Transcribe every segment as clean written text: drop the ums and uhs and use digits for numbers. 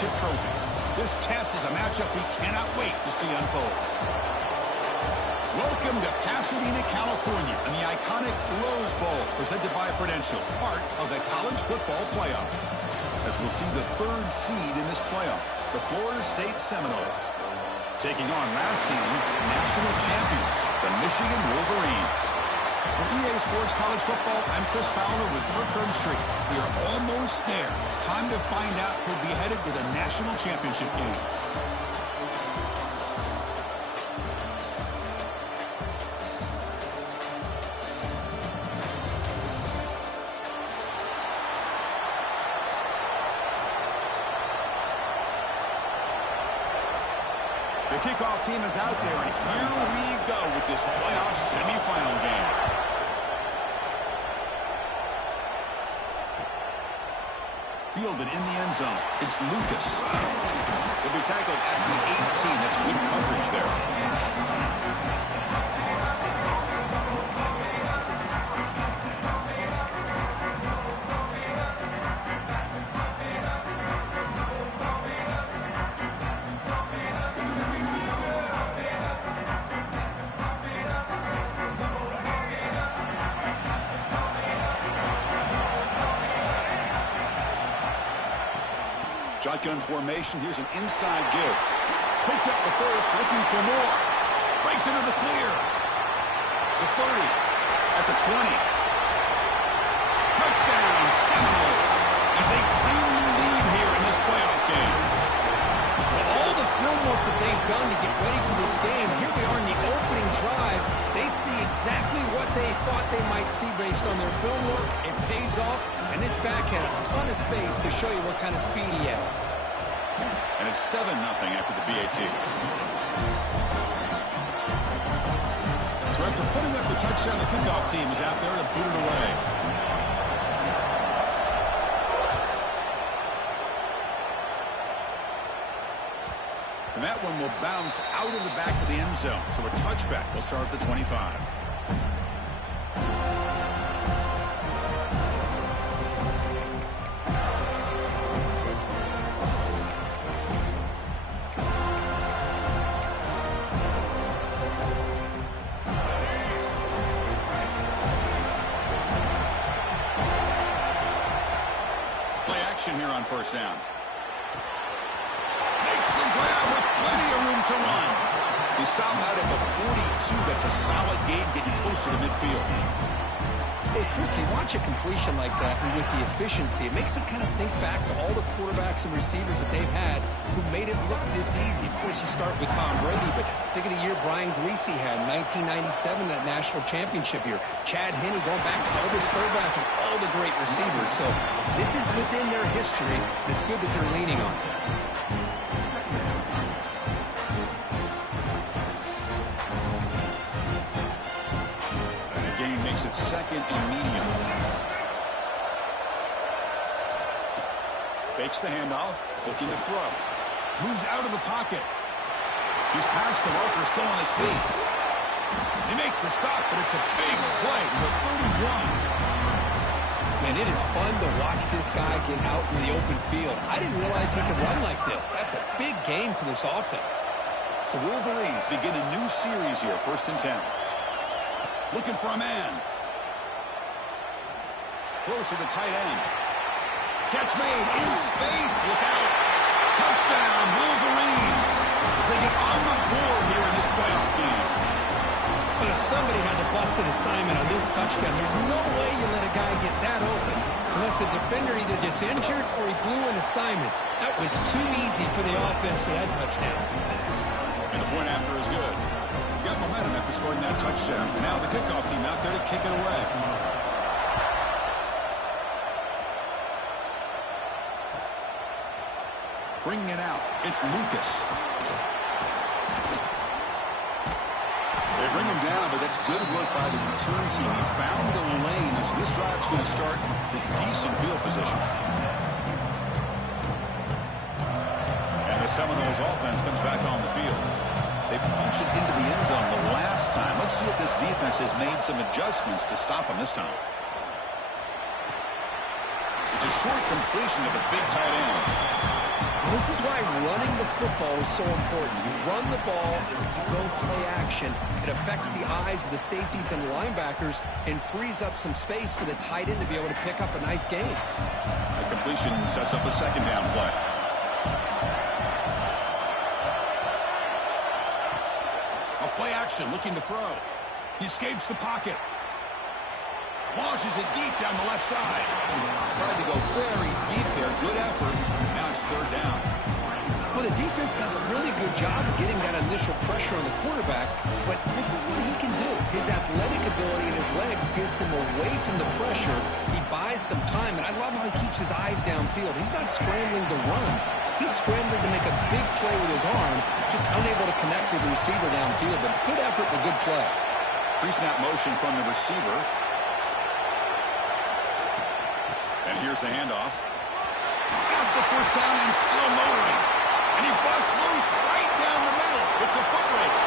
championship trophy. This test is a matchup we cannot wait to see unfold. Welcome to Pasadena, California, and the iconic Rose Bowl, presented by Prudential, part of the college football playoff. As we'll see the third seed in this playoff, the Florida State Seminoles, taking on last season's national champions, the Michigan Wolverines. For EA Sports College Football, I'm Chris Fowler with Kirk Herbstreit. We are almost there. Time to find out who'll be headed to the national championship game. The kickoff team is out there, and here we go with this playoff semifinal game. Fielded in the end zone. It's Lucas. He'll be tackled at the 18. That's good coverage there. Shotgun formation. Here's an inside give. Picks up the first, looking for more. Breaks into the clear. The 30. At the 20. Touchdown, Seminoles, as they claim the lead here in this playoff game. Well, all the film work that they've done to get ready for this game, here we are in the opening drive. They see exactly what they thought they might see based on their film work. It pays off. And this back had a ton of space to show you what kind of speed he has. And it's 7-0 after the BAT. So after putting up the touchdown, the kickoff team is out there to boot it away. And that one will bounce out of the back of the end zone. So a touchback will start at the 25. Here on first down. Makes the grab with plenty of room to run. He stopped out at the 42. That's a solid gain, getting closer to midfield. Hey, Chris, you watch a completion like that, and with the efficiency, it makes it kind of think back to all the quarterbacks and receivers that they've had who made it look this easy. Of course, you start with Tom Brady, but think of the year Brian Greasy had in 1997, that national championship year. Chad Henne going back to Elvis Grbac and all the great receivers. So this is within their history. It's good that they're leaning on it. Second and medium. Fakes the handoff, looking to throw. Moves out of the pocket. He's past the marker, still on his feet. They make the stop, but it's a big play with 31. Man, it is fun to watch this guy get out in the open field. I didn't realize he could run like this. That's a big game for this offense. The Wolverines begin a new series here, 1st and 10. Looking for a man. Close to the tight end. Catch made in space. Look out. Touchdown, Wolverines, as they get on the board here in this playoff game. But somebody had to bust an assignment on this touchdown. There's no way you let a guy get that open unless the defender either gets injured or he blew an assignment. That was too easy for the offense for that touchdown. And the point after is good. You got momentum after scoring that touchdown. And now the kickoff team out there to kick it away. Bringing it out, it's Lucas. They bring him down, but that's good work by the return team. He found the lane, and so this drive's going to start with decent field position. And the Seminoles offense comes back on the field. They punch it into the end zone the last time. Let's see if this defense has made some adjustments to stop them this time. It's a short completion of a big tight end. This This is why running the football is so important. You run the ball, and then you go play action. It affects the eyes of the safeties and linebackers and frees up some space for the tight end to be able to pick up a nice gain. The completion sets up a second down play. A play action, looking to throw. He escapes the pocket. Launches it deep down the left side. Tried to go very deep there. Good effort. Now it's third down. Well, the defense does a really good job of getting that initial pressure on the quarterback, but this is what he can do. His athletic ability and his legs gets him away from the pressure. He buys some time, and I love how he keeps his eyes downfield. He's not scrambling to run. He's scrambling to make a big play with his arm, just unable to connect with the receiver downfield, but good effort and a good play. Pre-snap motion from the receiver. And here's the handoff. Got the first down and still motoring. And he busts loose right down the middle. It's a foot race.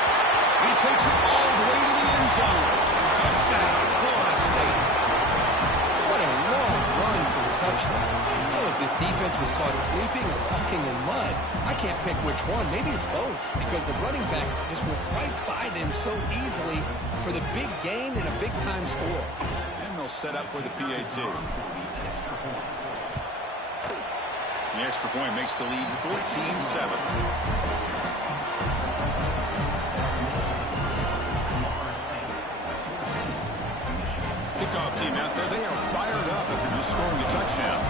He takes it all the way to the end zone. Touchdown, Florida State. What a long run for the touchdown. Oh, if this defense was caught sleeping or walking in mud, I can't pick which one. Maybe it's both, because the running back just went right by them so easily for the big gain and a big-time score. And they'll set up with a PAT. The extra point makes the lead 14-7. Kickoff team out there. They are fired up after just scoring a touchdown.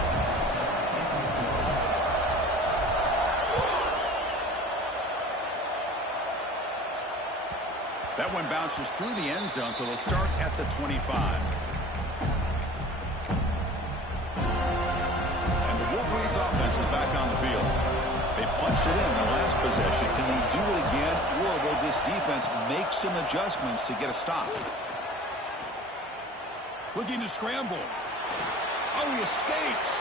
That one bounces through the end zone, so they'll start at the 25. Wolverine's offense is back on the field. They punched it in the last possession. Can they do it again, or will this defense make some adjustments to get a stop? Looking to scramble. Oh, he escapes.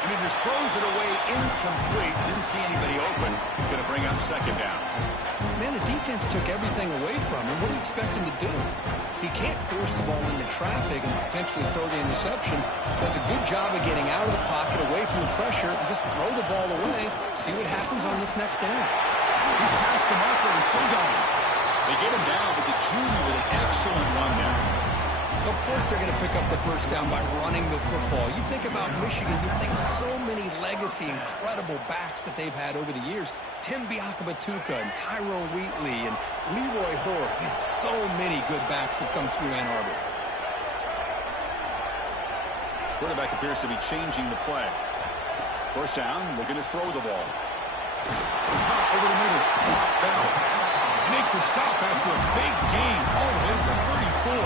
And he just throws it away incomplete. Didn't see anybody open. Going to bring up second down. Man, the defense took everything away from him. What do you expect him to do? He can't force the ball into traffic and potentially throw the interception. Does a good job of getting out of the pocket, away from the pressure, and just throw the ball away. See what happens on this next down. He's past the marker and still going. They get him down, but the junior with an excellent run there. Of course they're going to pick up the first down by running the football. You think about Michigan, you think so many legacy, incredible backs that they've had over the years. Tim Biakabatuka and Tyrone Wheatley and Leroy Hoare. Man, so many good backs have come through Ann Arbor. Quarterback appears to be changing the play. First down, looking to throw the ball. Over the middle, it's Bell. Make the stop after a big gain all the way to the 34.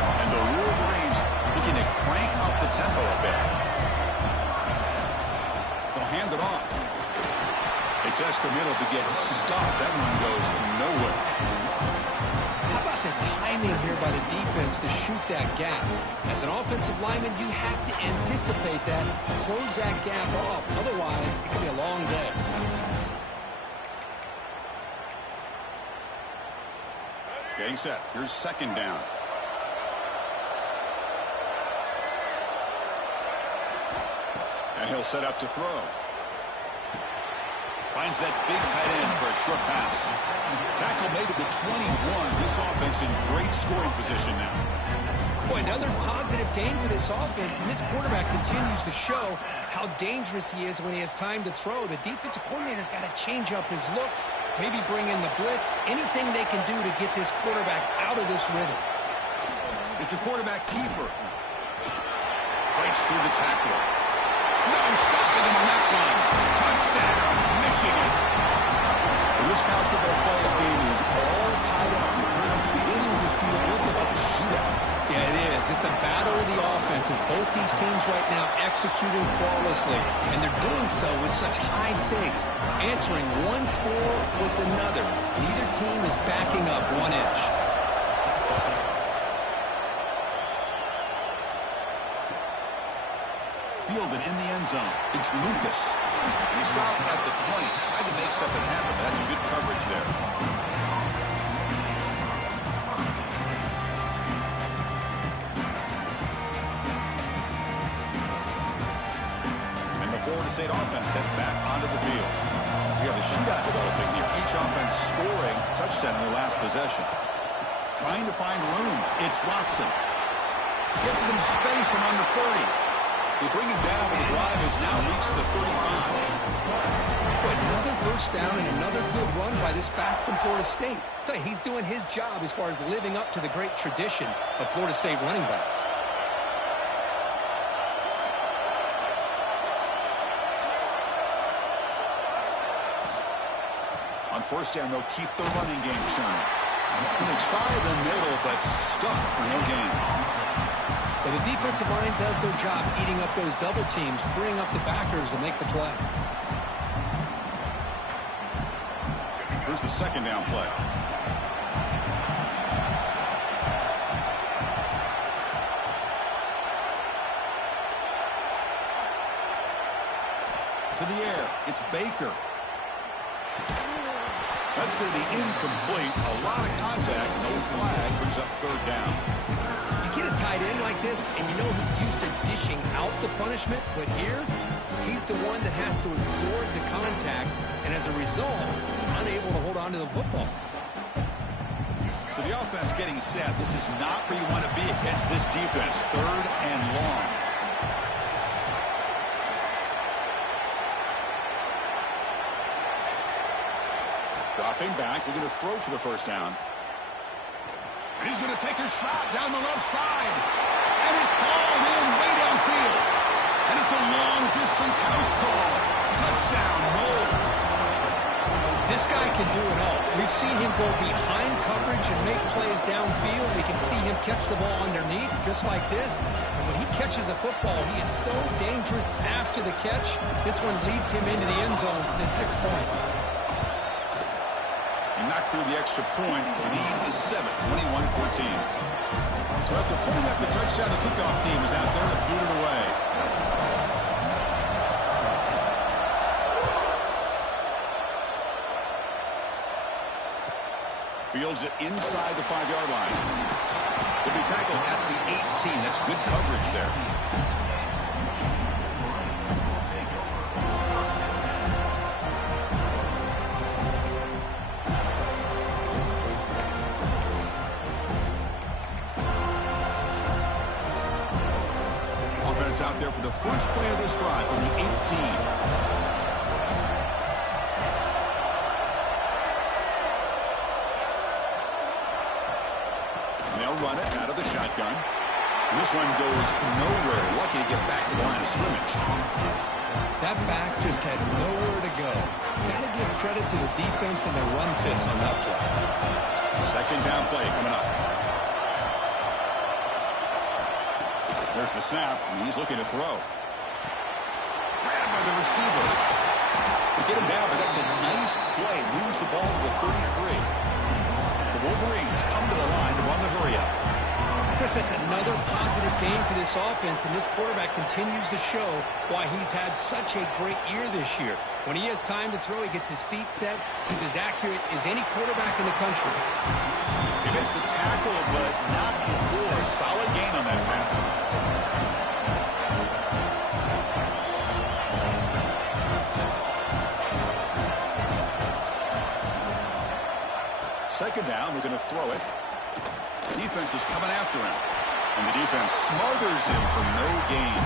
And the Wolverines looking to crank up the tempo a bit. They'll hand it off. They test the middle to get stopped. That one goes nowhere. How about the timing here by the defense to shoot that gap? As an offensive lineman, you have to anticipate that, close that gap off. Otherwise, it could be a long day. Getting set. Here's second down. And he'll set up to throw. Finds that big tight end for a short pass. Tackle made at the 21. This offense in great scoring position now. Boy, another positive game for this offense, and this quarterback continues to show how dangerous he is when he has time to throw. The defensive coordinator's got to change up his looks, maybe bring in the blitz, anything they can do to get this quarterback out of this rhythm. It's a quarterback keeper. Breaks through the tackle. No stopping him on that one. Touchdown, Michigan. This college football playoff game is all tied up. It's beginning to feel a little bit like a shootout. Yeah, it is. It's a battle of the offenses. Both these teams right now executing flawlessly, and they're doing so with such high stakes, answering one score with another. Neither team is backing up 1 inch. Fielded in the end zone. It's Lucas. He stopped at the 20. Tried to make something happen, but that's good coverage there. Florida State offense heads back onto the field. We have a shootout developing here. Each offense scoring a touchdown in their last possession. Trying to find room. It's Watson. Gets some space among the 30. They bring him down, but the drive has now reached the 35. Another first down and another good run by this back from Florida State. I tell you, he's doing his job as far as living up to the great tradition of Florida State running backs. On first down, they'll keep the running game showing. And they try the middle, but stuck for no gain. But the defensive line does their job eating up those double teams, freeing up the backers to make the play. Here's the second down play. To the air, it's Baker. That's going to be incomplete. A lot of contact, no flag, brings up third down. You get a tight end like this, and you know he's used to dishing out the punishment, but here, he's the one that has to absorb the contact, and as a result, he's unable to hold on to the football. So the offense getting set. This is not where you want to be against this defense. Third and long. Dropping back, they're going to throw for the first down. And he's going to take a shot down the left side. And it's hauled in way downfield. And it's a long-distance house call. Touchdown, Knowles. This guy can do it all. We've seen him go behind coverage and make plays downfield. We can see him catch the ball underneath, just like this. And when he catches a football, he is so dangerous after the catch. This one leads him into the end zone for the 6 points. And knocked through the extra point. The lead is 7, 21-14. So after putting up a touchdown, the kickoff team is out there to boot it away. Fields it inside the 5-yard line. He'll be tackled at the 18. That's good coverage there. Offense out there for the first play of this drive from the 18. Run it out of the shotgun. This one goes nowhere. Lucky to get back to the line of scrimmage. That back just had nowhere to go. Got to give credit to the defense and the run fits on that play. Second down play coming up. There's the snap, and he's looking to throw. Grabbed by the receiver. They get him down, but that's a nice play. Moves the ball to the 33. The Wolverines come to the line to run the hurry-up. Chris, that's another positive game for this offense, and this quarterback continues to show why he's had such a great year this year. When he has time to throw, he gets his feet set. He's as accurate as any quarterback in the country. He made the tackle, but not before. A solid gain on that pass. Second down, we're going to throw it. Defense is coming after him. And the defense smothers him for no gain.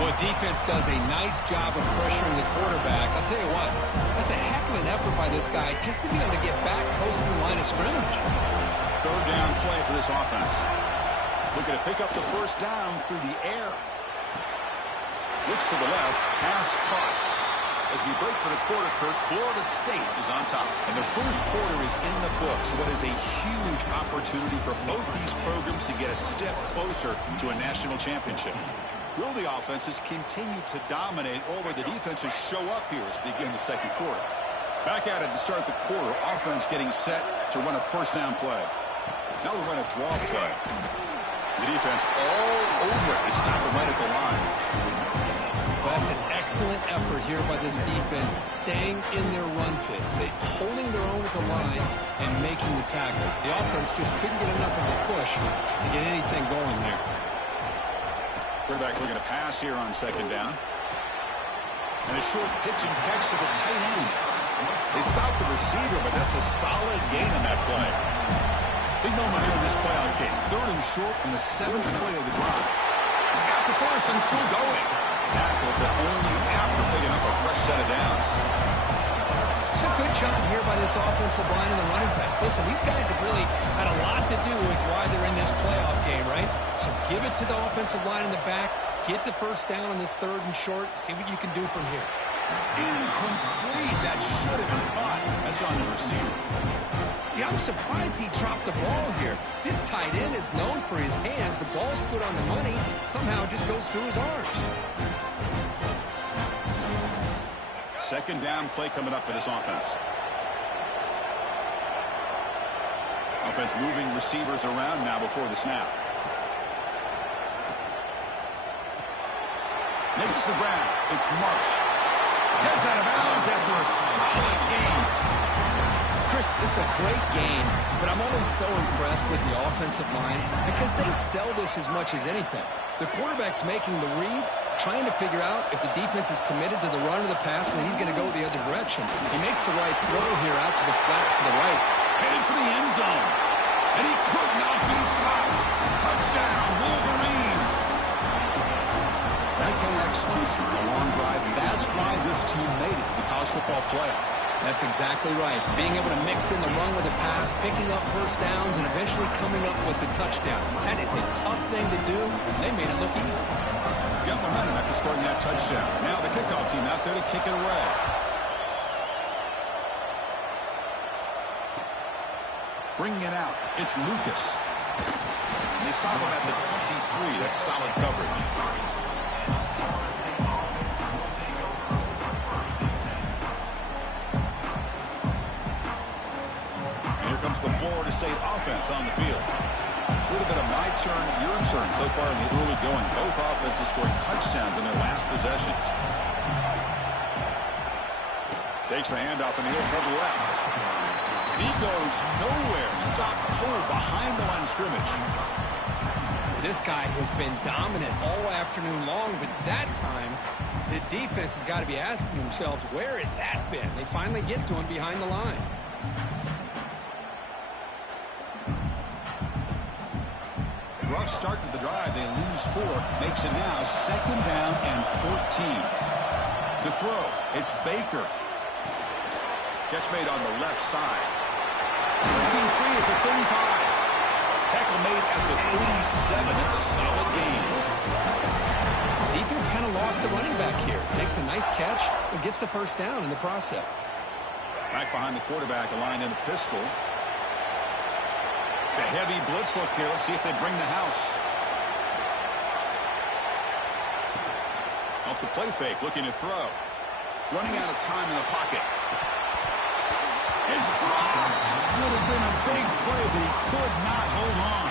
Well, defense does a nice job of pressuring the quarterback. I'll tell you what, that's a heck of an effort by this guy just to be able to get back close to the line of scrimmage. Third down play for this offense. Looking to pick up the first down through the air. Looks to the left, pass caught. As we break for the quarter, Kurt, Florida State is on top. And the first quarter is in the books. What is a huge opportunity for both these programs to get a step closer to a national championship. Will the offenses continue to dominate, or will the defenses show up here as we begin the second quarter? Back at it to start the quarter. Offense getting set to run a first down play. Now we run a draw play. The defense all over it. They stop him right at the line. That's an excellent effort here by this defense, staying in their run fits. They're holding their own with the line and making the tackle. The offense just couldn't get enough of a push to get anything going there. Quarterback looking to pass here on second down. And a short pitch and catch to the tight end. They stopped the receiver, but that's a solid gain on that play. Big moment here in this playoff game. 3rd and short in the 7th play of the drive. He's got the first and still going. Tackle, but only after picking up a fresh set of downs. It's a good job here by this offensive line and the running back. Listen, these guys have really had a lot to do with why they're in this playoff game, right? So give it to the offensive line in the back. Get the first down on this 3rd and short. See what you can do from here. Incomplete. That should have been caught. That's on the receiver. Yeah, I'm surprised he dropped the ball here. This tight end is known for his hands. The ball's put on the money. Somehow it just goes through his arms. 2nd down play coming up for this offense. Offense moving receivers around now before the snap. Makes the grab. It's Marsh. Heads out of bounds after a solid game. Chris, this is a great game, but I'm always so impressed with the offensive line because they sell this as much as anything. The quarterback's making the read, trying to figure out if the defense is committed to the run or the pass, and then he's going to go the other direction. He makes the right throw here out to the flat to the right. Headed for the end zone. And he could not be stopped. Touchdown, Wolverines. That kind of execution on a long drive, that's why this team made it to the college football playoff. That's exactly right. Being able to mix in the run with the pass, picking up first downs, and eventually coming up with the touchdown. That is a tough thing to do, and they made it look easy. Got momentum after scoring that touchdown. Now the kickoff team out there to kick it away. Bringing it out, it's Lucas. They stop him at the 23. That's solid coverage. The Florida State offense on the field. A little bit of my turn, your turn so far in the early going. Both offenses scoring touchdowns in their last possessions. Takes the handoff and he'll head left. And he goes nowhere. Stopped cold behind the line of scrimmage. This guy has been dominant all afternoon long, but that time the defense has got to be asking themselves, where has that been? They finally get to him behind the line. Rough start to the drive. They lose 4. Makes it now 2nd down and 14. To throw, it's Baker. Catch made on the left side. Breaking free at the 35. Tackle made at the 37. It's a solid game. Defense kind of lost the running back here. Makes a nice catch and gets the first down in the process. Back behind the quarterback, aligned in the pistol. It's a heavy blitz look here. Let's see if they bring the house. Off the play fake, looking to throw. Running out of time in the pocket. It's dropped. Would have been a big play, but he could not hold on.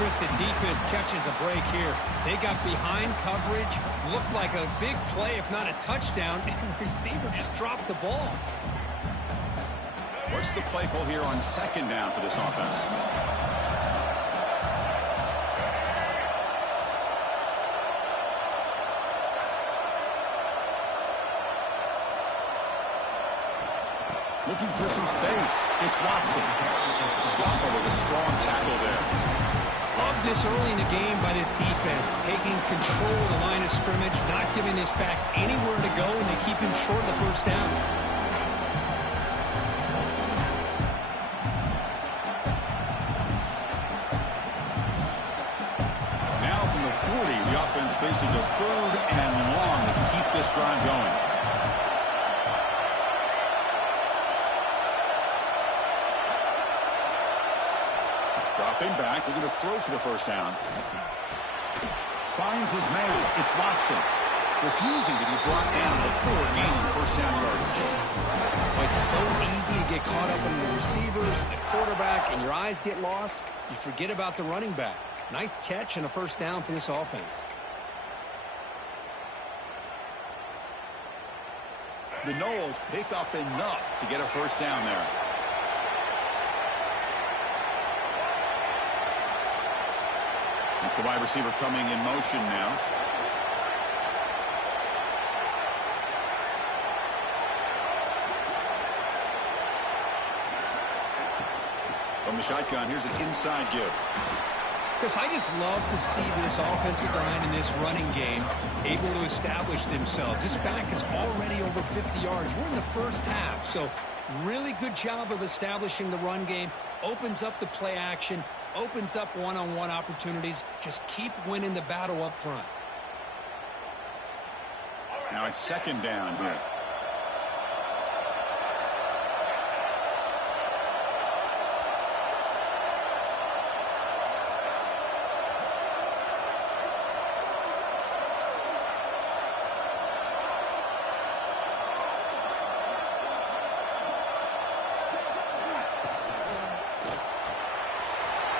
Chris, the defense catches a break here. They got behind coverage. Looked like a big play, if not a touchdown, and the receiver just dropped the ball. What's the play call here on 2nd down for this offense? Looking for some space. It's Watson. Sopper with a strong tackle there. Love this early in the game by this defense. Taking control of the line of scrimmage, not giving this back anywhere to go, and they keep him short of the first down. Faces a 3rd and long to keep this drive going. Dropping back, looking to throw for the first down. Finds his man. It's Watson. Refusing to be brought down before gaining first down yardage. It's so easy to get caught up in the receivers, the quarterback, and your eyes get lost. You forget about the running back. Nice catch and a first down for this offense. The Noles pick up enough to get a first down there. It's the wide receiver coming in motion now. From the shotgun, here's an inside give. Chris, I just love to see this offensive line in this running game able to establish themselves. This back is already over 50 yards. We're in the first half, so really good job of establishing the run game. Opens up the play action, opens up one-on-one opportunities. Just keep winning the battle up front. Now it's second down here.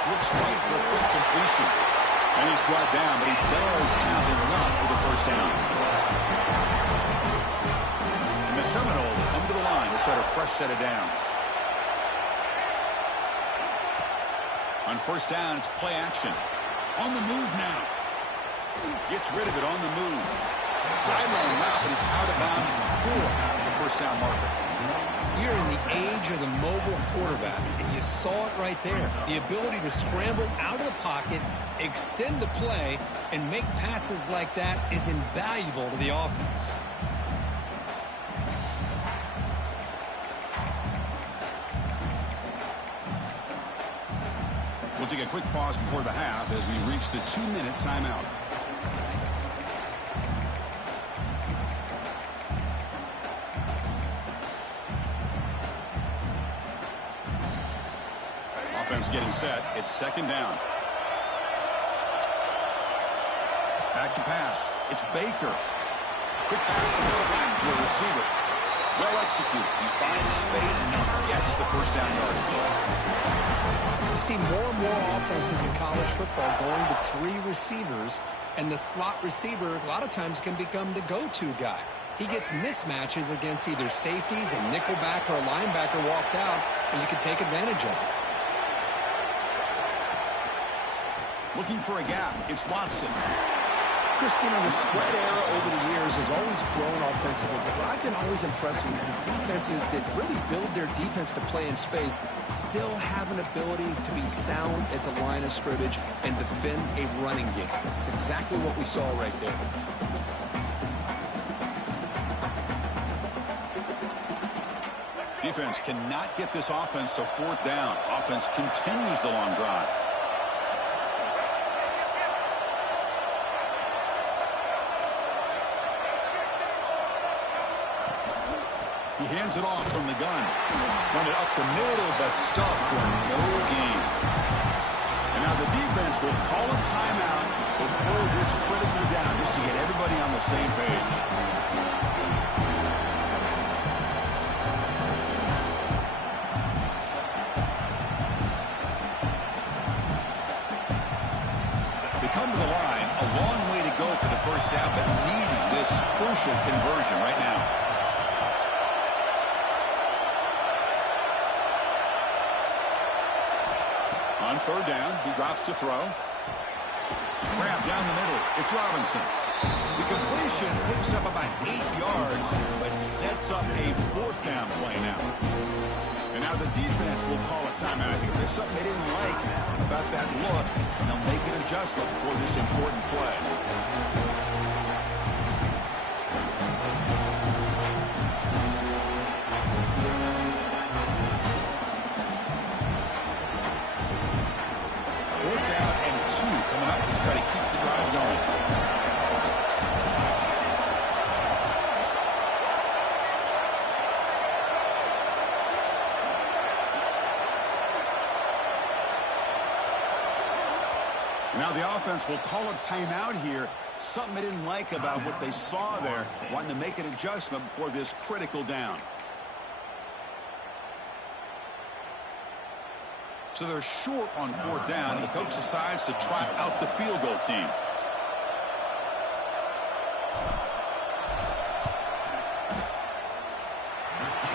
Looks right for a quick completion. And he's brought down, but he does have enough for the first down. And the Seminoles come to the line to start a fresh set of downs. On first down, it's play action. On the move now. Gets rid of it on the move. Sideline route, but he's out of bounds before the first down marker. You're in the age of the mobile quarterback, and you saw it right there. The ability to scramble out of the pocket, extend the play, and make passes like that is invaluable to the offense. We'll take a quick pause before the half as we reach the 2-minute timeout. Offense getting set. It's second down. Back to pass. It's Baker. Quick pass to the flat to a receiver. Well executed. He finds space and gets the first down yardage. You see more and more offenses in college football going to 3 receivers, and the slot receiver a lot of times can become the go-to guy. He gets mismatches against either safeties, a nickelback, or a linebacker walked out, and you can take advantage of it. Looking for a gap. It's Watson. Christina, the spread era over the years has always grown offensively, but I've been always impressed with defenses that really build their defense to play in space, still have an ability to be sound at the line of scrimmage and defend a running game. It's exactly what we saw right there. Defense cannot get this offense to fourth down. Offense continues the long drive. He hands it off from the gun. Run it up the middle, but stuffed for no gain. And now the defense will call a timeout before this critical down, just to get everybody on the same page. They come to the line, a long way to go for the first down, but needing this crucial conversion right now. On third down, he drops to throw. Grab down the middle. It's Robinson. The completion picks up about 8 yards, but sets up a fourth down play now. And now the defense will call a timeout. I think there's something they didn't like about that look, and they'll make an adjustment for this important play. Coming up to try to keep the drive going. Now the offense will call a timeout here. Something they didn't like about what they saw there. Wanting to make an adjustment before this critical down. So they're short on fourth down, and the coach decides to trot out the field goal team.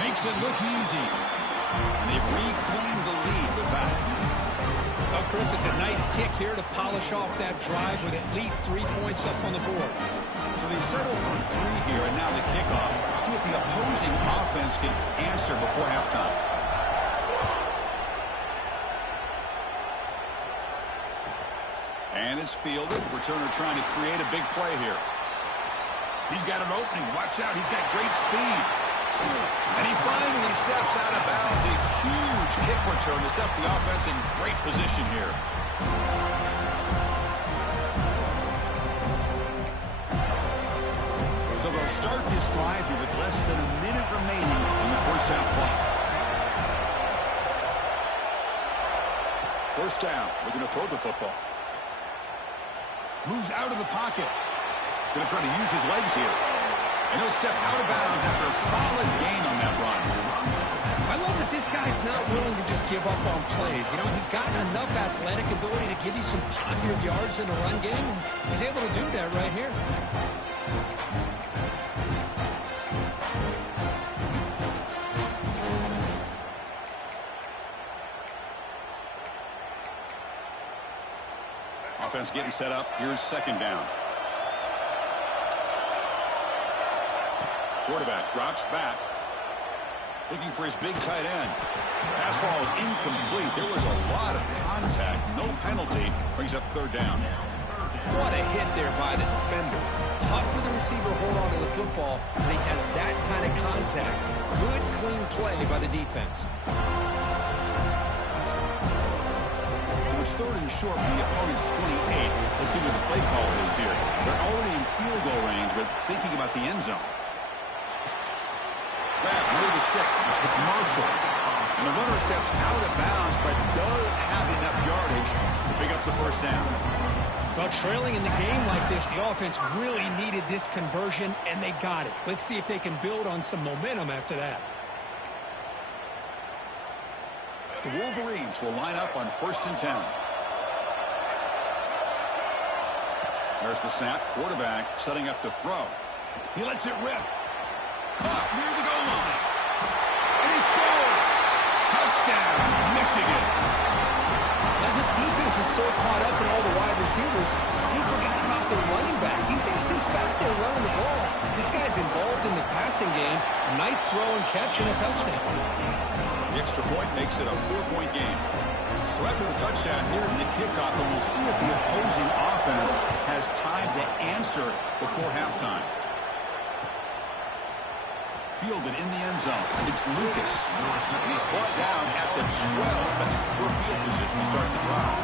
Makes it look easy. And they've reclaimed the lead with that. Well, Chris, it's a nice kick here to polish off that drive with at least 3 points up on the board. So they settle for 3 here, and now the kickoff. See if the opposing offense can answer before halftime. And it's fielded. Returner trying to create a big play here. He's got an opening. Watch out. He's got great speed. And he finally steps out of bounds. A huge kick return to set the offense in great position here. So they'll start this drive here with less than a minute remaining on the first half clock. First down. Looking to throw the football. Moves out of the pocket. Going to try to use his legs here. And he'll step out of bounds after a solid gain on that run. I love that this guy's not willing to just give up on plays. You know, he's got enough athletic ability to give you some positive yards in the run game, and he's able to do that right here. Offense getting set up. Here's second down. Quarterback drops back. Looking for his big tight end. Pass ball is incomplete. There was a lot of contact. No penalty. Brings up third down. What a hit there by the defender. Tough for the receiver to hold on to the football, but he has that kind of contact. Good, clean play by the defense. So it's third and short from the opponent's 28. Let's see what the play call is here. They're already in field goal range, but thinking about the end zone. Grab near the sticks. It's Marshall. And the runner steps out of bounds, but does have enough yardage to pick up the first down. Well, trailing in the game like this, the offense really needed this conversion, and they got it. Let's see if they can build on some momentum after that. The Wolverines will line up on 1st and 10. There's the snap. Quarterback setting up to throw. He lets it rip. Caught near the goal line. And he scores. Touchdown, Michigan. Now, this defense is so caught up in all the wide receivers, they forgot about their running back. He's not just back there running the ball. This guy's involved in the passing game. A nice throw and catch and a touchdown. The extra point makes it a 4-point game. So after the touchdown, here's the kickoff, and we'll see if the opposing offense has time to answer before halftime. Fielded in the end zone. It's Lucas. He's brought down at the 12. That's poor field position to start the drive.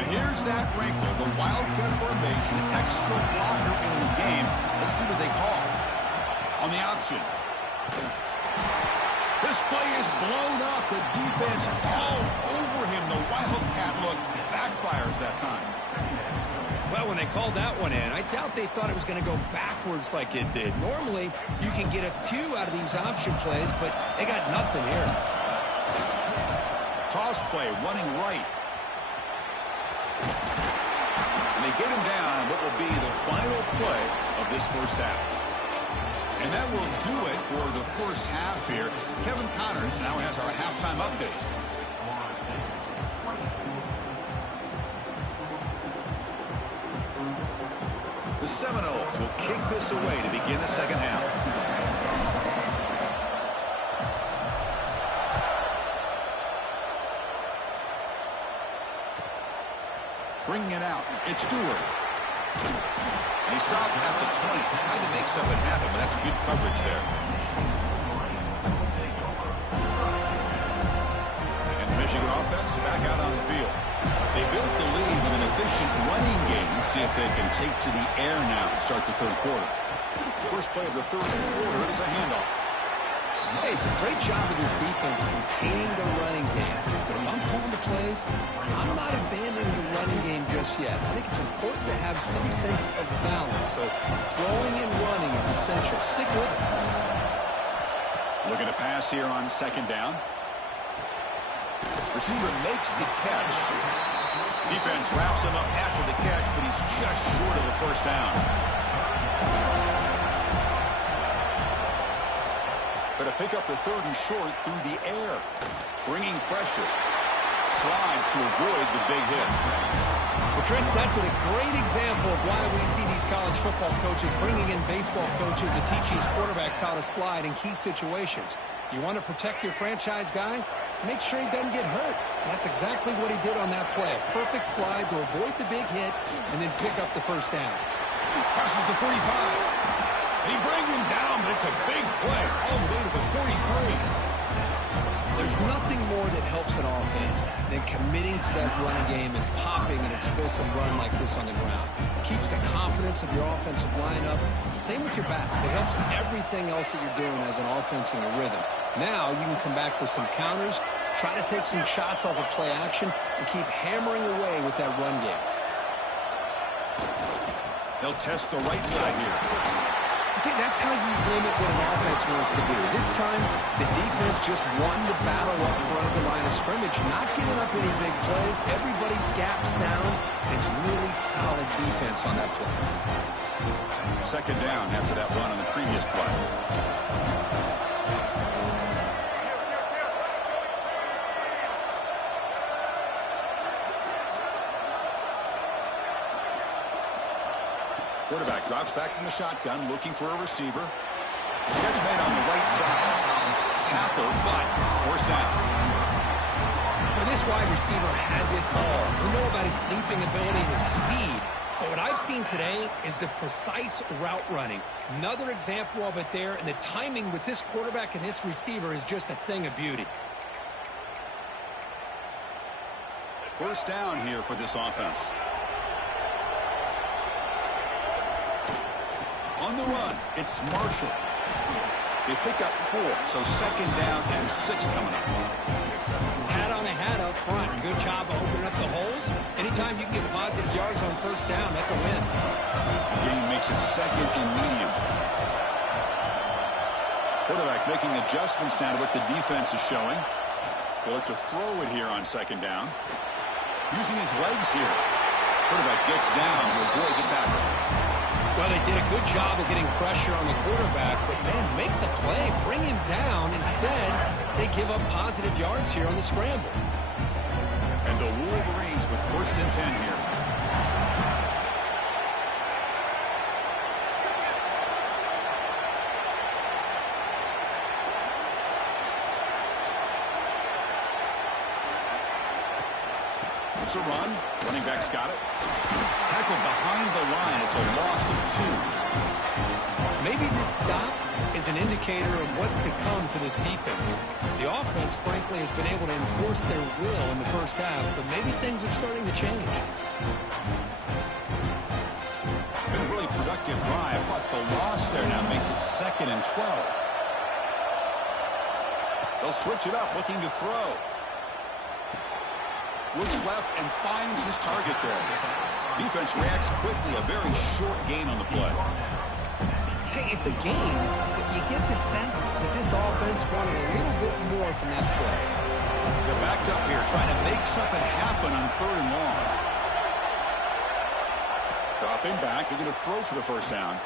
And here's that wrinkle. The Wildcat formation, extra blocker in the game. Let's see what they call. On the option. This play is blown up. The defense all over him. The Wildcat look backfires that time. Well, when they called that one in, I doubt they thought it was going to go backwards like it did. Normally, you can get a few out of these option plays, but they got nothing here. Toss play, running right. And they get him down what will be the final play of this first half. And that will do it for the first half here. Kevin Connors now has our halftime update. The Seminoles will kick this away to begin the second half. Bringing it out. It's Stewart. And he stopped at the 20, trying to make something happen, but that's good coverage there. And the Michigan offense back out on the field. They built the lead with an efficient running game. Let's see if they can take to the air now to start the third quarter. First play of the third quarter is a handoff. Hey, it's a great job of this defense containing the running game. But if I'm calling the plays, I'm not abandoning the running game just yet. I think it's important to have some sense of balance. So throwing and running is essential. Stick with it. Looking to pass here on second down. Receiver makes the catch. Defense wraps him up after the catch, but he's just short of the first down. Going to pick up the third and short through the air. Bringing pressure. slides to avoid the big hit. Well, Chris, that's a great example of why we see these college football coaches bringing in baseball coaches to teach these quarterbacks how to slide in key situations. You want to protect your franchise guy? Make sure he doesn't get hurt. That's exactly what he did on that play. A perfect slide to avoid the big hit and then pick up the first down. Crosses the 45. He brings him down, but it's a big play all the way to the 43. There's nothing more that helps an offense than committing to that running game and popping an explosive run like this on the ground. It keeps the confidence of your offensive lineup. Same with your back. It helps everything else that you're doing as an offense in your rhythm. Now you can come back with some counters, try to take some shots off of play action, and keep hammering away with that run game. They'll test the right side here. See, that's how you limit what an offense wants to do. This time, the defense just won the battle up front of the line of scrimmage, not giving up any big plays. Everybody's gap sound. It's really solid defense on that play. Second down after that run on the previous play. Quarterback drops back from the shotgun, looking for a receiver. Catch made on the right side. Tackle, but forced down. Well, this wide receiver has it all. We know about his leaping ability and his speed. But what I've seen today is the precise route running. Another example of it there, and the timing with this quarterback and this receiver is just a thing of beauty. First down here for this offense. On the run, it's Marshall. They pick up 4, so second down and 6 coming up. Hat on a hat up front. Good job of opening up the holes. Anytime you can get positive yards on first down, that's a win. The game makes it second and medium. Quarterback making adjustments now to what the defense is showing. They'll look to throw it here on second down. Using his legs here. Quarterback gets down to avoid the tackle. Well, they did a good job of getting pressure on the quarterback, but, man, make the play, bring him down. Instead, they give up positive yards here on the scramble. And they'll rule the range with first and 10 here. It's a run. Running back's got it. Tackled behind the line. It's a loss of 2. Maybe this stop is an indicator of what's to come for this defense. The offense, frankly, has been able to enforce their will in the first half, but maybe things are starting to change. Been a really productive drive, but the loss there now makes it second and 12. They'll switch it up, looking to throw. Looks left and finds his target there. Defense reacts quickly. A very short gain on the play. Hey, it's a game, but you get the sense that this offense wanted a little bit more from that play. They're backed up here, trying to make something happen on third and long. Dropping back, they're going to throw for the first down.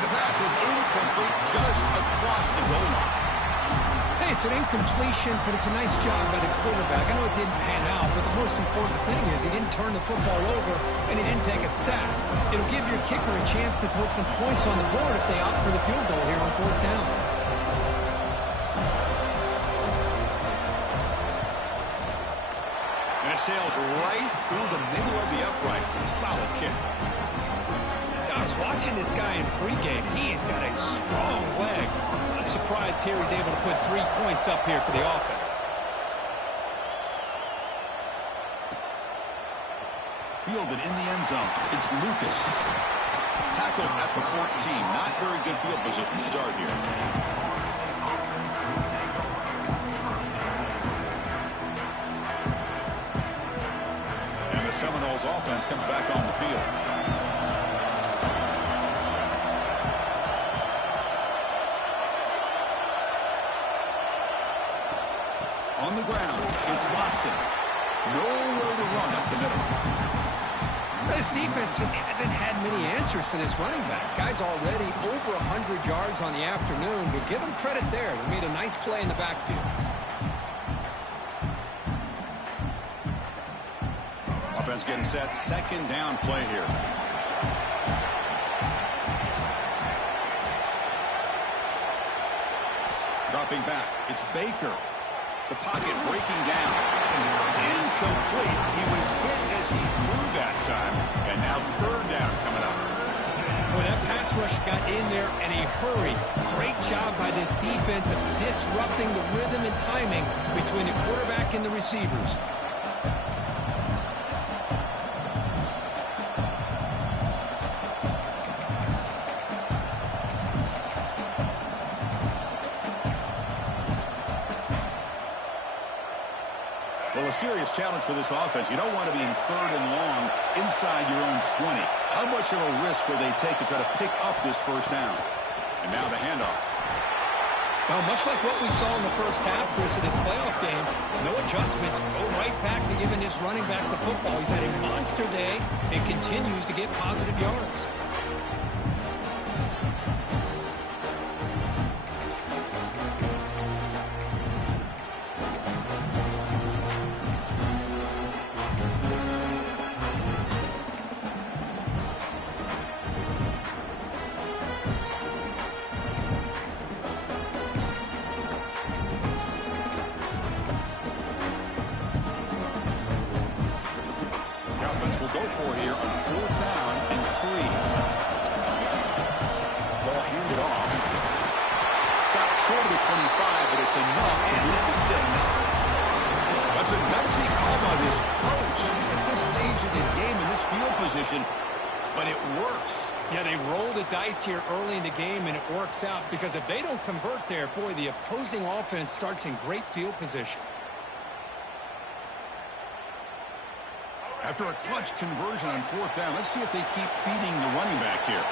The pass is incomplete, just across the goal line. Hey, it's an incompletion, but it's a nice job by the quarterback. I know it didn't pan out, but the most important thing is he didn't turn the football over and he didn't take a sack. It'll give your kicker a chance to put some points on the board if they opt for the field goal here on fourth down. And it sails right through the middle of the uprights. A solid kick. I was watching this guy in pregame. He's got a strong leg. I'm surprised here he's able to put 3 points up here for the offense. Fielded in the end zone. It's Lucas. Tackled at the 14. Not very good field position to start here. And the Seminoles offense comes back on the field. On the ground, it's Watson. Nowhere to run up the middle. This defense just hasn't had many answers for this running back. Guy's already over 100 yards on the afternoon, but give him credit there. They made a nice play in the backfield. offense getting set. Second down play here. Dropping back. It's Baker. The pocket breaking down. It's incomplete. He was hit as he threw that time. And now third down coming up. Boy, that pass rush got in there in a hurry. Great job by this defense of disrupting the rhythm and timing between the quarterback and the receivers. Well, a serious challenge for this offense. You don't want to be in third and long inside your own 20. How much of a risk will they take to try to pick up this first down? And now the handoff. Well, much like what we saw in the first half, Chris, of this playoff game, no adjustments, go right back to giving this running back the football. He's had a monster day and continues to get positive yards. Will go for here on 4th down and 3. Ball handed off. Stopped short of the 25, but it's enough to move the sticks. That's a gutsy call by this coach at this stage of the game in this field position, but it works. Yeah, they roll the dice here early in the game, and it works out because if they don't convert there, boy, the opposing offense starts in great field position. After a clutch conversion on 4th down, let's see if they keep feeding the running back here.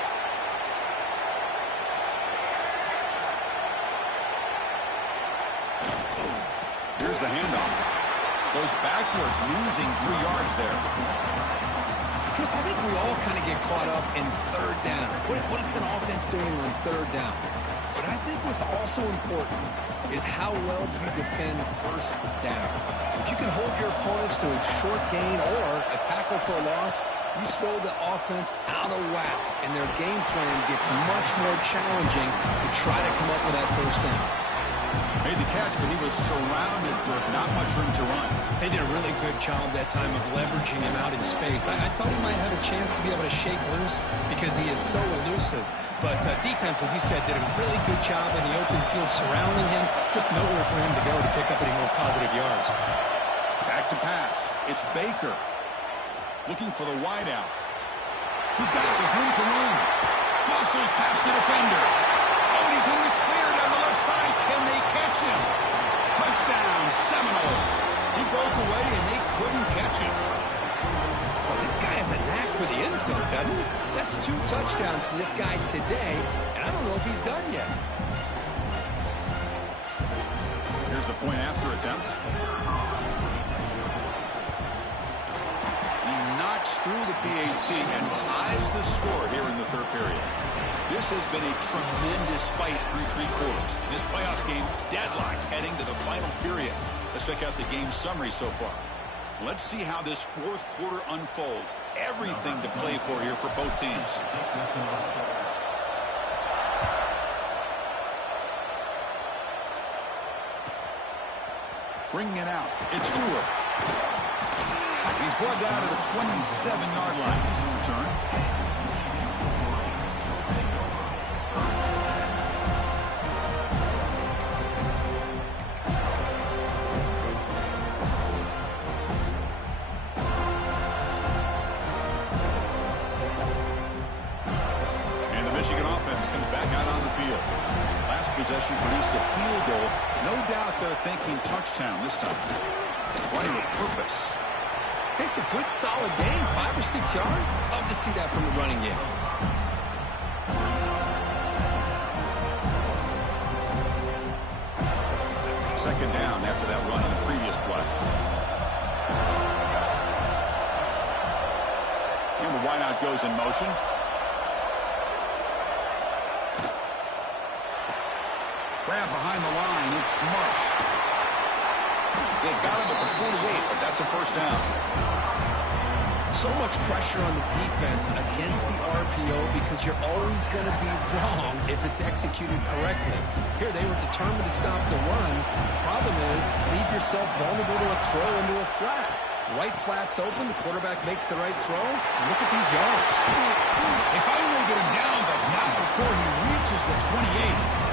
Here's the handoff. Goes backwards, losing 3 yards there. Chris, I think we all kind of get caught up in third down. What's an offense doing on third down? But I think what's also important is how well you defend first down. If you can hold your opponents to a short gain or a tackle for a loss, you throw the offense out of whack, and their game plan gets much more challenging to try to come up with that first down. Made the catch, but he was surrounded with not much room to run. They did a really good job that time of leveraging him out in space. I thought he might have a chance to be able to shake loose because he is so elusive. But defense, as you said, did a really good job in the open field surrounding him. Just nowhere for him to go to pick up any more positive yards. Back to pass. It's Baker. Looking for the wideout. He's got it with room to run. Muscles past the defender. Oh, and he's in the clear down the left side. Can they catch him? Touchdown, Seminoles. He broke away, and they couldn't catch him. Well, this guy has a knack for the end zone, doesn't he? That's 2 touchdowns for this guy today, and I don't know if he's done yet. Here's the point after attempt. He knocks through the PAT and ties the score here in the third period. This has been a tremendous fight through 3 quarters. This playoff game deadlocked heading to the final period. Let's check out the game summary so far. Let's see how this 4th quarter unfolds. Everything to play for here for both teams. Bringing it out. It's Stewart. He's brought down to the 27-yard line. Decent return. Comes back out on the field. Last possession produced a field goal. No doubt they're thinking touchdown this time. Running with purpose. It's a good, solid game. 5 or 6 yards. Love to see that from the running game. Second down after that run on the previous play. And the wideout goes in motion. Grab behind the line. It's Marsh. They got him at the 48, but that's a first down. So much pressure on the defense against the RPO because you're always going to be wrong if it's executed correctly. Here, they were determined to stop the run. Problem is, leave yourself vulnerable to a throw into a flat. Right flat's open. The quarterback makes the right throw. Look at these yards. They finally get him down, but not before he reaches the 28.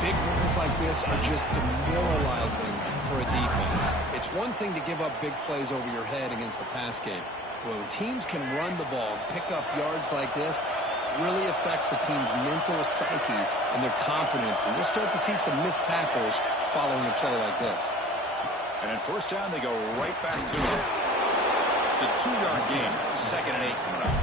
Big runs like this are just demoralizing for a defense. It's one thing to give up big plays over your head against the pass game. When teams can run the ball and pick up yards like this, it really affects the team's mental psyche and their confidence. And you'll start to see some missed tackles following a play like this. And at first down, they go right back to it. It's a 2-yard gain. 2nd and 8 coming up.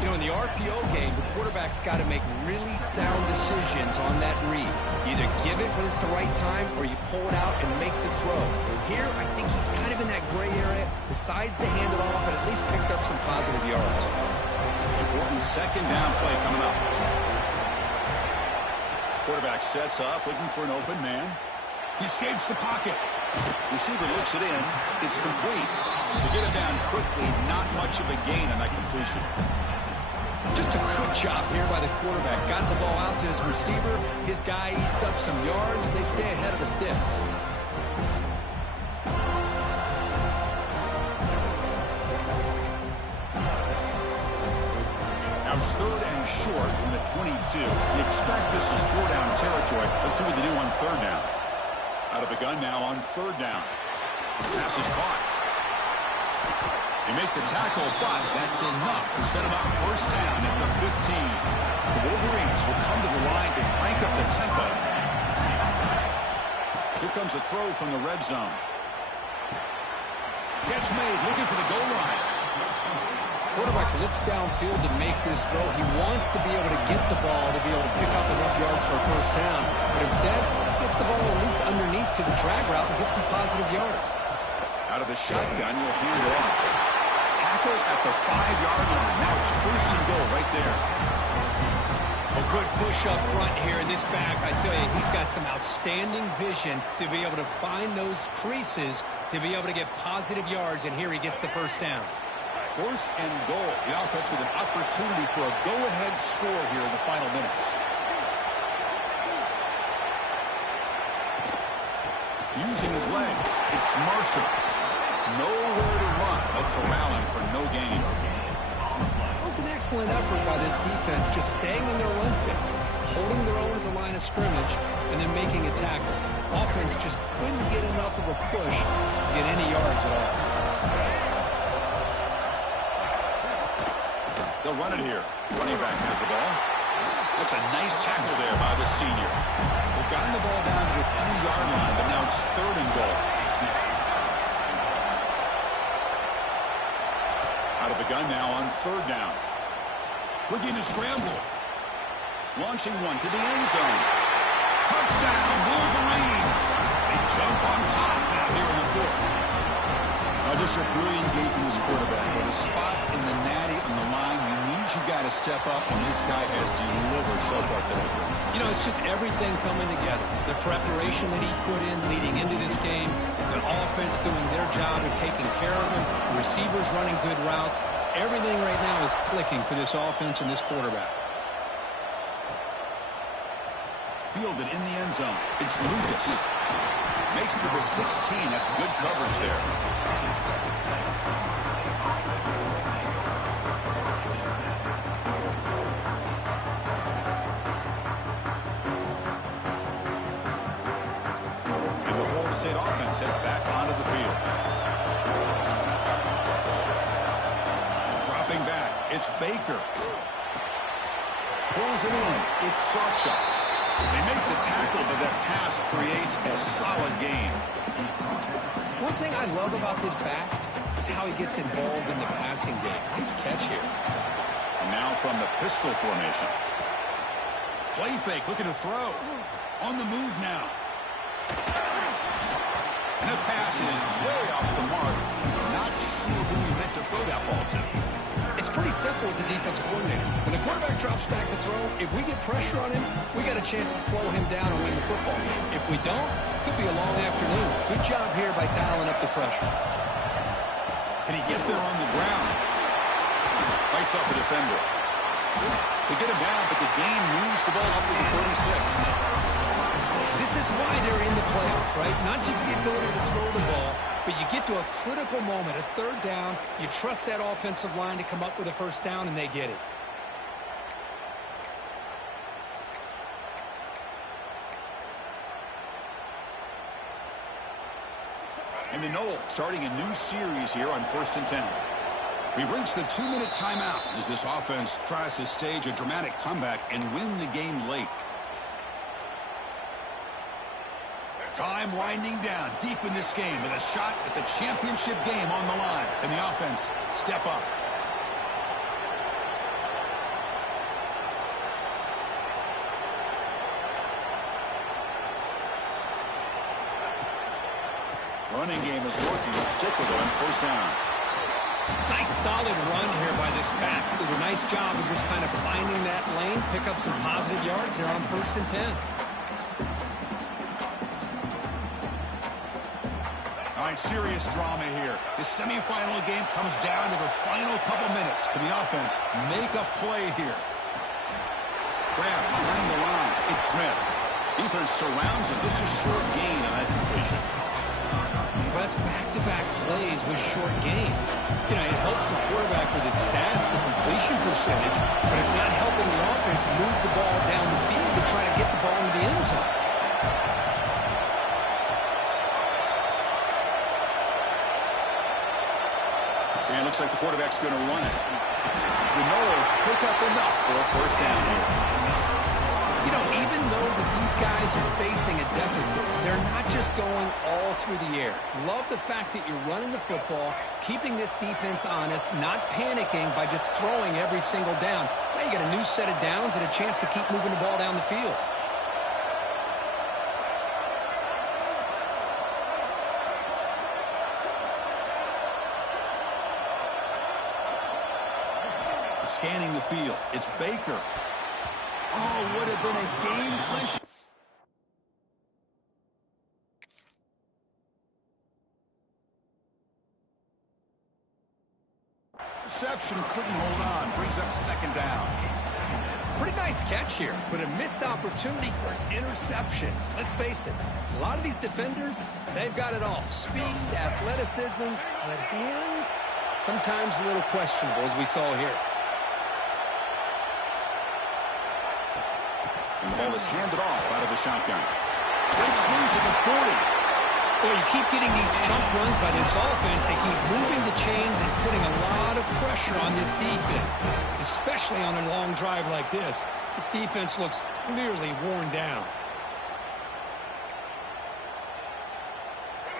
You know, in the RPO game, the quarterback's got to make really sound decisions on that read. Either give it when it's the right time or you pull it out and make the throw. Here, I think he's kind of in that gray area, decides to hand it off and at least picked up some positive yards. Important 2nd down play coming up. Quarterback sets up, looking for an open man. He escapes the pocket. Receiver looks it in. It's complete. To get him down quickly, not much of a gain on that completion. Just a good job here by the quarterback. Got the ball out to his receiver. His guy eats up some yards. They stay ahead of the sticks. Now it's 3rd and short from the 22. You expect this is 4-down territory. Let's see what they do on 3rd down. Out of the gun now on 3rd down. Pass is caught. They make the tackle, but that's enough to set him up 1st down at the 15. The Wolverines will come to the line to crank up the tempo. Here comes a throw from the red zone. Catch made, looking for the goal line. Quarterback looks downfield to make this throw. He wants to be able to get the ball to be able to pick up enough yards for a 1st down. But instead, gets the ball at least underneath to the drag route and gets some positive yards. Out of the shotgun, you'll hand it off. Tackle at the 5-yard line. Now it's 1st and goal right there. A good push up front here in this back. I tell you, he's got some outstanding vision to be able to find those creases, to be able to get positive yards, and here he gets the 1st down. 1st and goal. The offense with an opportunity for a go-ahead score here in the final minutes. Using his legs, it's Marshall. Nowhere to run. They'll corral him for no gain. That was an excellent effort by this defense, just staying in their run fits, holding their own at the line of scrimmage, and then making a tackle. Offense just couldn't get enough of a push to get any yards at all. They'll run it here. Running back has the ball. That's a nice tackle there by the senior. They've gotten the ball down to the 3-yard line, but now it's 3rd and goal. Out of the gun now on 3rd down. Looking to scramble. Launching one to the end zone. Touchdown, Wolverines. They jump on top now here in the 4th. Now just a brilliant game from this quarterback. With a spot in the natty on the line, you got to step up, and this guy has delivered so far today. You know, it's just everything coming together. The preparation that he put in leading into this game, the offense doing their job of taking care of him, receivers running good routes. Everything right now is clicking for this offense and this quarterback. Fielded in the end zone. It's Lucas. Makes it to the 16. That's good coverage there. State offense heads back onto the field. Dropping back. It's Baker. Pulls it in. It's Sacha. They make the tackle, but that pass creates a solid gain. One thing I love about this back is how he gets involved in the passing game. Nice catch here. And now from the pistol formation. Play fake, looking to throw. On the move now. And the pass is way off the mark. Not sure who he meant to throw that ball to. It's pretty simple as a defensive coordinator. When the quarterback drops back to throw, if we get pressure on him, we got a chance to slow him down and win the football game. If we don't, it could be a long afternoon. Good job here by dialing up the pressure. Can he get there on the ground? Fights off the defender. They get him down, but the gain moves the ball up to the 36. This is why they're in the playoff, right? Not just the ability to throw the ball, but you get to a critical moment, a third down. You trust that offensive line to come up with a first down, and they get it. And the Noles starting a new series here on 1st and 10. We've reached the 2-minute timeout as this offense tries to stage a dramatic comeback and win the game late. Time winding down deep in this game with a shot at the championship game on the line. And the offense step up. Running game is working. Let's stick with it on 1st down. Nice solid run here by this back. Did a nice job of just kind of finding that lane, pick up some positive yards there on 1st and 10. All right, serious drama here. The semifinal game comes down to the final couple minutes. Can the offense make a play here? Grab behind the line. It's Smith. Defense surrounds him. Just a short gain on that completion. That's back-to-back plays with short gains. You know, it helps the quarterback with his stats, the completion percentage, but it's not helping the offense move the ball down the field to try to get the ball into the end zone. And it looks like the quarterback's going to run it. The Noles pick up enough for a 1st down here. You know, even though that these guys are facing a deficit, they're not just going all through the air. Love the fact that you're running the football, keeping this defense honest, not panicking by just throwing every single down. Now you got a new set of downs and a chance to keep moving the ball down the field. Scanning the field. It's Baker. Oh, would have been a game-clinching. Reception couldn't hold on. Brings up 2nd down. Pretty nice catch here, but a missed opportunity for an interception. Let's face it, a lot of these defenders, they've got it all. Speed, athleticism, but hands, sometimes a little questionable, as we saw here. And the ball is handed off out of the shotgun. Breaks loose at the 40. Well, you keep getting these chunk runs by this offense. They keep moving the chains and putting a lot of pressure on this defense, especially on a long drive like this. This defense looks clearly worn down.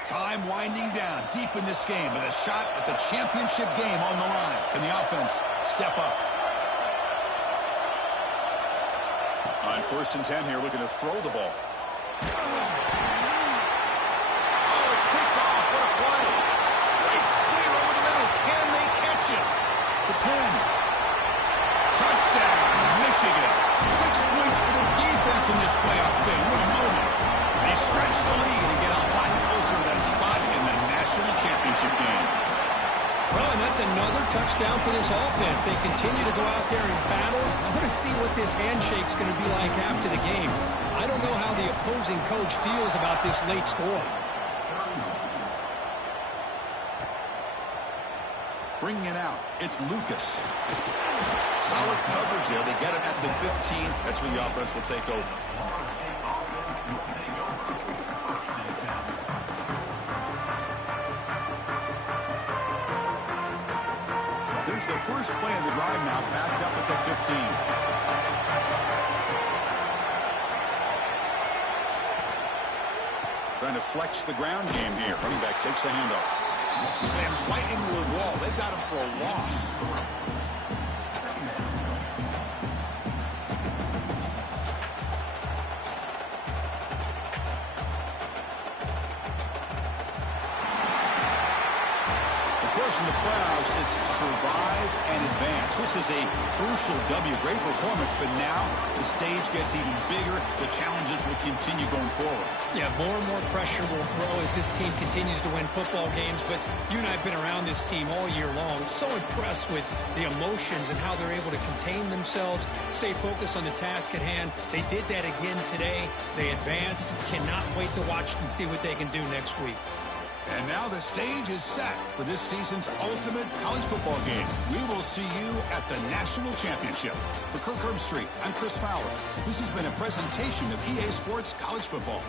Time winding down deep in this game with a shot at the championship game on the line. Can the offense step up? On 1st and 10 here, looking to throw the ball. Oh, it's picked off. What a play. Breaks clear over the middle. Can they catch him? The 10. Touchdown, Michigan. 6 points for the defense in this playoff game. What a moment. They stretch the lead and get a lot closer to that spot in the national championship game. Well, and that's another touchdown for this offense. They continue to go out there and battle. I want to see what this handshake's going to be like after the game. I don't know how the opposing coach feels about this late score. Bringing it out, it's Lucas. Solid coverage there. They get it at the 15. That's where the offense will take over. Here's the first play of the drive now, backed up at the 15. Trying to flex the ground game here. Running back takes the handoff. Slams right into a wall. They've got him for a loss. course, in the playoffs, it's survive and advance. This is a crucial W. Great performance, but now the stage gets even bigger. The challenges will continue going forward. Yeah, more and more pressure will grow as this team continues to win football games. But you and I have been around this team all year long. So impressed with the emotions and how they're able to contain themselves, stay focused on the task at hand. They did that again today. They advance. Cannot wait to watch and see what they can do next week. And now the stage is set for this season's ultimate college football game. We will see you at the National Championship. For Kirk Herbstreit, I'm Chris Fowler. This has been a presentation of EA Sports College Football.